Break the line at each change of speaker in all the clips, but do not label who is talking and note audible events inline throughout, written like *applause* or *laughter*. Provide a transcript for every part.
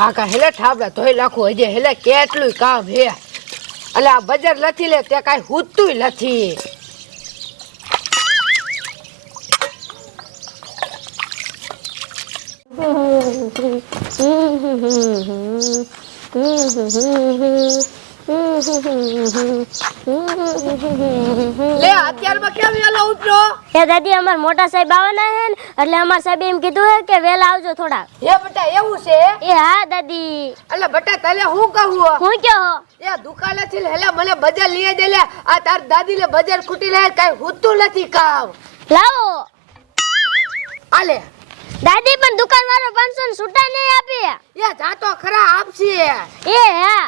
કાકા હેલે ઠાબડા તોય નાખું હજે હેલે કેટલું કામ હે. એટલે આ બજાર નથી લે તે કાંઈ હુતું નથી. *laughs* લે અત્યારમાં કેમ વેલા ઉઠો
એ દાદી અમાર મોટા સાહેબ આવવાના હે ને એટલે અમાર સાહેબ એમ કીધું હે કે વેલા આવજો થોડા
એ બટા એવું છે?
એ હા દાદી.
એટલે બટા તને હું કહું હું? કહો? એ દુકાને થી હેલે મને બજાર લઈ દે લે. આ તાર દાદી લે બજાર ખૂટી લે કઈ હુતું નથી કામ. લાવો. આલે.
દાદી પણ દુકાન વાળો પાંચસો ને છૂટા નહીં આપે.
એ જાતો ખરા આપશે.
એ હા.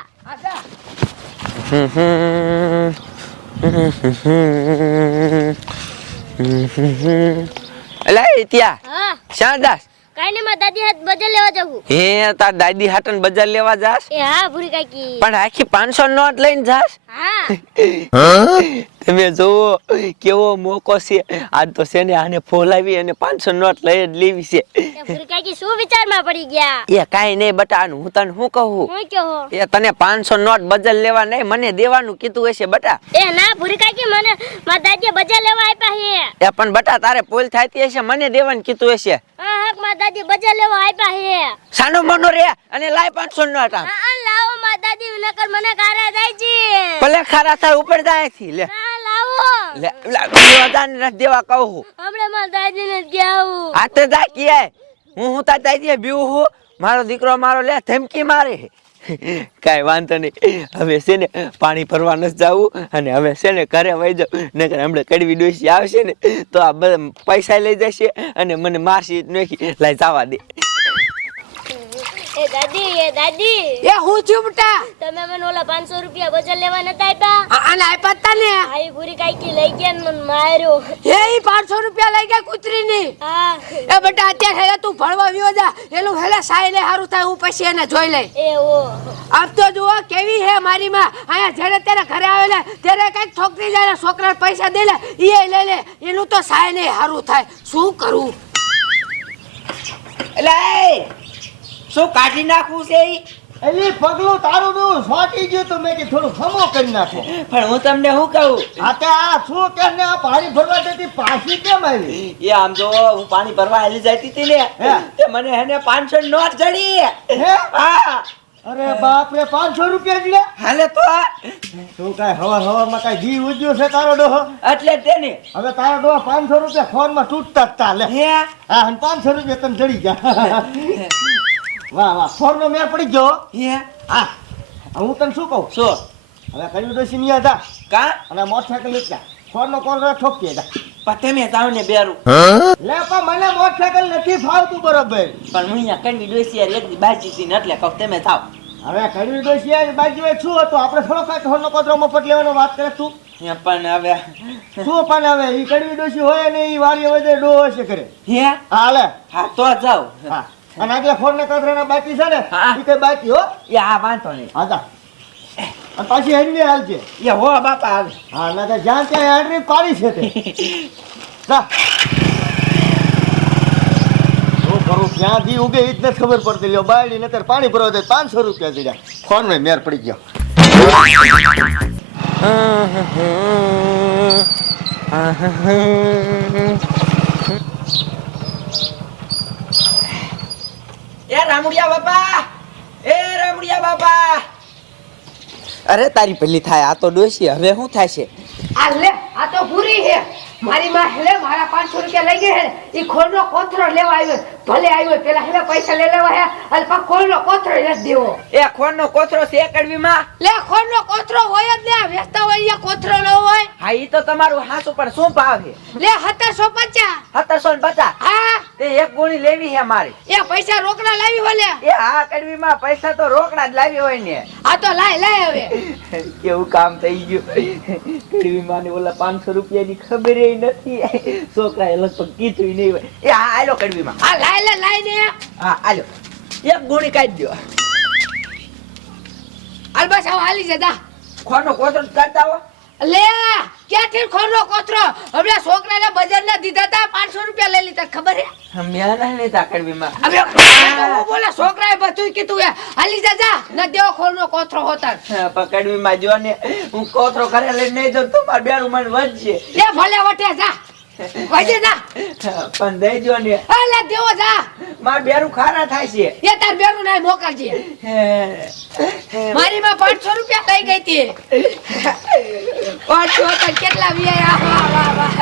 અલા ત્યાં
હા શ્યાં દાસ કાઈ નહીં માર દાદી હાથ બજાર લેવા જવું
હે તાર દાદી હાટન બજાર લેવા જાસ
એ હા ભૂરી કાકી
પણ આખી પાંચસો નોટ લઈને જાસ
હા. *laughs*
તમે જોવો કેવો મોકો છે. આજ તો છે ને આને ફોલાવી અને પાંચસો નોટ લઈ જ લેવી છે.
ભૂરી કાકી શું વિચારમાં પડી ગયા?
એ કાઈ નહીં બટા હું તને શું કહું?
હું કહો?
એ તને પાંચસો નોટ બજાર લેવા નહીં મને દેવાનું કીધું હશે બટા.
એ ના ભૂરી કાકી મને મા દાદીએ બજાર લેવા આપ્યા હે
એ પણ બટા તારે પોલ થાતી હશે મને દેવાનું કીધું હશે.
હા. હા માં દાદી બજાર લેવા આપ્યા હે
સાનો મનો રે અને લાય 500 નો હતા.
હા લાવો માં દાદી નકર મને કારા જાય છે.
ભલે ખારા થાય ઉપર જાય થી લે.
હા લાવો.
લે જાને નથી દેવા કહું છું.
હમણાં માર દાદી ને જાવું
આ તો જા કિયાય. હું હું તા તાઈ બીવું હું. મારો દીકરો મારો લે ધમકી મારે કાંઈ વાંધો નહીં. હવે છે ને પાણી ભરવા નથી જવું અને હવે છે ને ઘરે વહી જાઉં. નકર હમણાં કડવી ડોસી આવશે ને તો આ બધા પૈસા લઈ જશે અને મને મારશી નાખી લઈ જવા દે.
એ દાદી એ દાદી.
એ હું છું બેટા
તમે મને ઓલા પાંચસો રૂપિયા બજાર લેવા નતા આપ્યા
આને આપ્યા તા ને?
આઈ ભૂરી કાકી લઈ ગયા ને મને માર્યો.
હે ઈ રૂપિયા લઈ ગયા કૂતરીની? હા. એ બેટા અત્યારે હેલે તું ભણવા વ્યો જા. એનું હેલે સાયલે હારું થાય હું પછી એને જોઈ લઈ. એ ઓ. આપ તો જુઓ કેવી હે મારી માં. આયા જ્યારે ત્યારે ઘરે આવેલા ને ત્યારે કંઈક છોકરી જાય ને છોકરા પૈસા દે લે એ લઈ લે. એનું તો સાય ને હારું થાય. શું કરું? એટલે શું કાઢી નાખવું છે
એટલે પગલું તારું નું સોટી ગયું તો. મેં કે થોડું ખમો કરી નાખો.
પણ હું તમને શું કહું?
આ તે આ શું કે ને? આ પાણી ભરવા જતી પાછી કેમ આવી?
એ આમ જો હું પાણી ભરવા આવી જતી હતી ને હે? તે મને એને પાંચસો નોટ જડી.
હે? હા. અરે બાપ રે પાંચસો રૂપિયા જ લે? હાલે તો. તું કઈ હવા હવા માં કઈ ઘી ઉજ્યો છે તારો ડોહો? એટલે તેને હવે તારો ડોહો પાંચસો રૂપિયા ફોનમાં તૂટતા જ ચાલે હે? હા પાંચસો રૂપિયા તને ચડી ગયા. વાહ વાહ. સોરનો મેળ પડી ગયો. હે? હા. હું તને શું કહું? શું? હવે કયું ડોસી નહીં હતા કા? અને મોટરસાયકલ લીધા ફોનનો કોર્નર ઠોકીએ હતા
પતે મેં જાઓ ને બેરું.
લે પણ મને મોટરસાયકલ નથી ફાવતું બરોબર.
પણ હું અહીંયા કડવી ડોસી યાર એક બાજી હતી ને એટલે કહું તમે થાવ.
હવે કડવી ડોસી બાજુ શું હતું? આપણે થોડો કાંઈ ઢોરનો કોતરો મફત લેવાનો વાત કરે તું. પણ હવે શું પણ હવે? એ કડવી ડોસી હોય ને એ વાળી વધે ડો હશે કરે હે? હાલે
હા તો જાવ. હા.
અને આગલા ફોન ને કતરાના બાકી છે ને. ઈ કઈ બાકી હો?
એ આ વાંધો નહીં.
હા જા. અને પાછી હેડવી હાલજે.
એ હો બાપા હાલ
હા ના તો જ્યાં ત્યાં હેડવી પાડી છે તે. જા. શું કરું ક્યાં દી ઉગે ઈ જ નથી ખબર પડતી. લ્યો બાયડી ને ત્યારે પાણી ભરવા દે પાંચસો રૂપિયા દીધા. ફોનમાં મેર પડી ગયો.
એ રામુડિયા બાપા! એ રામુડિયા બાપા!
અરે તારી પેલી થાય આ તો ડોસી હવે શું થાય છે
આ લે આ તો પૂરી હે મારી માં હેલે મારા પાંચસો રૂપિયા લઈ ગયા હે ઈ ખોલનો કોથરો લેવા આવ્યો ભલે આવ્યો પેલા હેલા પૈસા લઈ લેવા હે અને પા ખોલનો કોથરો લે દેવો.
એ ખોરનો કોથરો છે કડવીમાં
લે ખોલનો કોથરો હોય જ ને વેચતા હોય એ કોથરો ન હોય.
હા ઈ તો તમારું હાસુ પણ શું ભાવ છે
લે સત્તરસો પચાસ.
સત્તરસો ને પચાસ? હા. તે એક ગોળી લેવી હે મારી.
એ પૈસા રોકડા લાવી હોય લે
એ હા કડવીમાં પૈસા તો રોકડા જ લાવી હોય ને.
આ તો લાય લાય હવે.
*laughs* કેવું કામ થઈ ગયું? કડવીમાં ને ઓલા રૂપિયા ની ખબર નથી. છોકરા એ લગભગ કીધું નહીં હોય. એ હા આલો કડવી માં
લાય. લે લાઈ ને હા આલો એક ગોળી કાઢી દો અલબસ હવે હાલી જતા
ખોરનો કોથરો કાઢતા હો.
લે ક્યાંથી ખોનો કોતરો? હમણાં છોકરાને બજારના દીધા તા પાંચસો રૂપિયા લઈ લીધા ખબર હે?
મેં નહીં તાકડવીમાં
હવે હું બોલે છોકરાએ બધું કીધું એ હાલી જજા ન દેવો ખોનો કોથરો હોતા
પકડવીમાં જો ને હું કોતરો કરે લઈ નહીં જાઉં તો મારું બેરું મને વધશે.
લે ભલે વટે જા. વજે જા
પણ દેજો ને.
હા દેવો જા
મારું બેરું ખારા થાય છે.
એ તાર બેરું ના મોકલજે. મારી માં પાંચસો રૂપિયા લઈ ગઈ હતી. પાંચસો હતા કેટલા વ્યાયા? વાહ વાહ વાહ.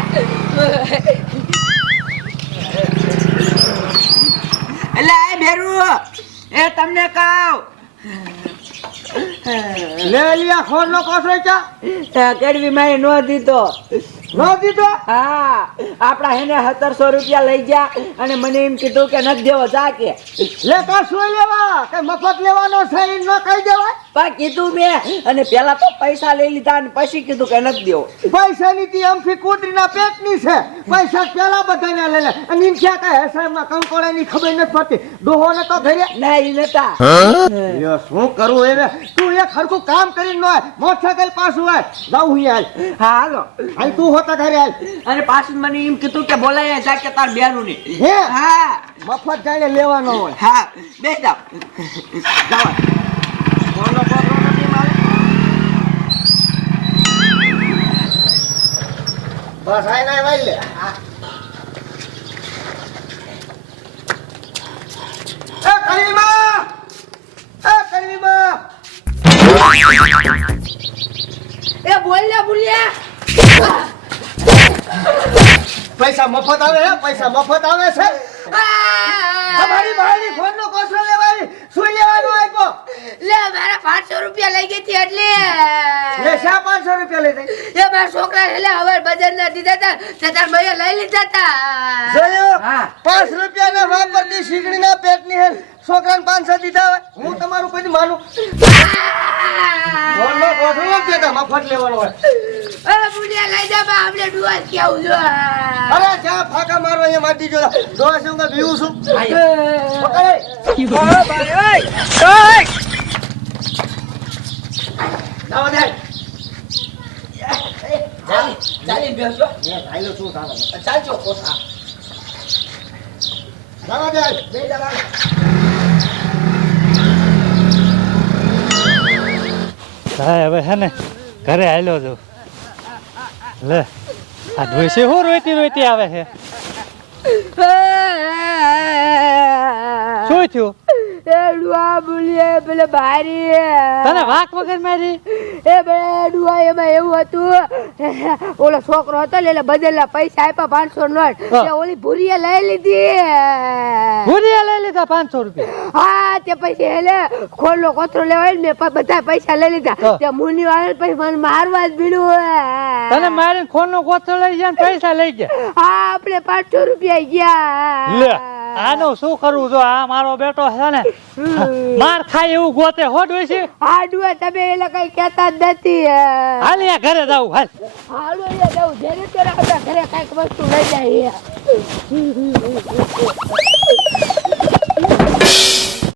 એટલે એ બેરું એ તમને કહું.
લે લિયા ખોર
ચા નો દીધો. નો દીધો હા આપડા હેને સત્તરસો રૂપિયા લઈ ગયા અને મને એમ કીધું કે નથી દેવો જા કે
લે તો શું લેવા? કઈ મફત લેવાનો છે ઈ ન કહી દેવાય?
પણ કીધું મેં. અને પેલા તો પૈસા લઈ લીધા અને પછી કીધું કે નથી દેવો.
પૈસાની તી અમથી કૂતરીના પેટની છે. પૈસા પેલા બધાને લઈ લે. અને એમ ક્યાં કઈ હેસાબમાં કંકોડાની ખબર નથી પડતી. ડોહોને તો ઘરે
ના ઈ નતા.
શું કરું એને તું એક ખરખું કામ કરીને ન આય. મોટરસાઇકલ પાછું હોય જાઉં હું હાલ હાલો. હાલ તું હોતા ઘરે
અને પાછું મને એમ કીધું કે બોલાય જા કે તાર બેનું ની
હે? હા. મફત જાણે લેવાનો હોય.
હા. બે જાવ. જાવ. કોનો કોથળો
બસ આય ના વાઈ લે.
એ કળીમાં!
એ બોલ બોલ્યા
પૈસા મફત આવે હે પૈસા મફત આવે છે. તમારી ભાઈની ફોનનો કોથળો લેવાની શું લેવાનું આપ્યો?
લે મારા પાંચસો રૂપિયા લઈ ગઈ હતી એટલે.
લે શા પાંચસો રૂપિયા લઈ દઈ
એ મારા છોકરા એટલે હવે બજાર ના દીધા હતા તે તાર ભાઈએ લઈ લીધા હતા.
જોયું? હા. પાંચ વાપરતી શીકડીના પેટની હેલ છોકરાને પાંચસો દીધા હોય હું તમારું પછી માનું.
ચાલી ચાલી બેસો. ચાલજો કોથા
જાવા દે. બે જણા
હા હવે હે ને ઘરે આવેલો છું. લે આ ડોસી શું રોઈતી રોઈતી આવે છે? શું થયું?
ડુઆ બુલિયા પેલે બારી
તને વાક વગર મારી?
એ બે ડુઆ એમાં એવું હતું ઓલો છોકરો હતો એટલે બદલના પૈસા આપ્યા પાંચસો નોટ. ઓલી ભૂરીએ લઈ લીધી.
ભૂરિયા લઈ લીધા પાંચસો રૂપિયા?
હા તે પછી એટલે ખોલનો કોથરો લેવાય ને બધા પૈસા લઈ લીધા. તે મુનિ વાળા પછી મને મારવા જ બીડું
તને મારી ફોન નો કોથળો લઈ ગયા ને પૈસા લઈ ગયા?
હા આપણે પાંચસો રૂપિયા ગયા.
આનું શું કરવું જો? આ મારો બેટો છે ને માર ખાય એવું ગોતે હો ડોસી
છે ડુઆ તમે એ કઈ કહેતા જ નથી
હાલ યા ઘરે જાવ હાલ.
હાલો અહીંયા જાવ જેને તો ઘરે કંઈક વસ્તુ લઈ જાય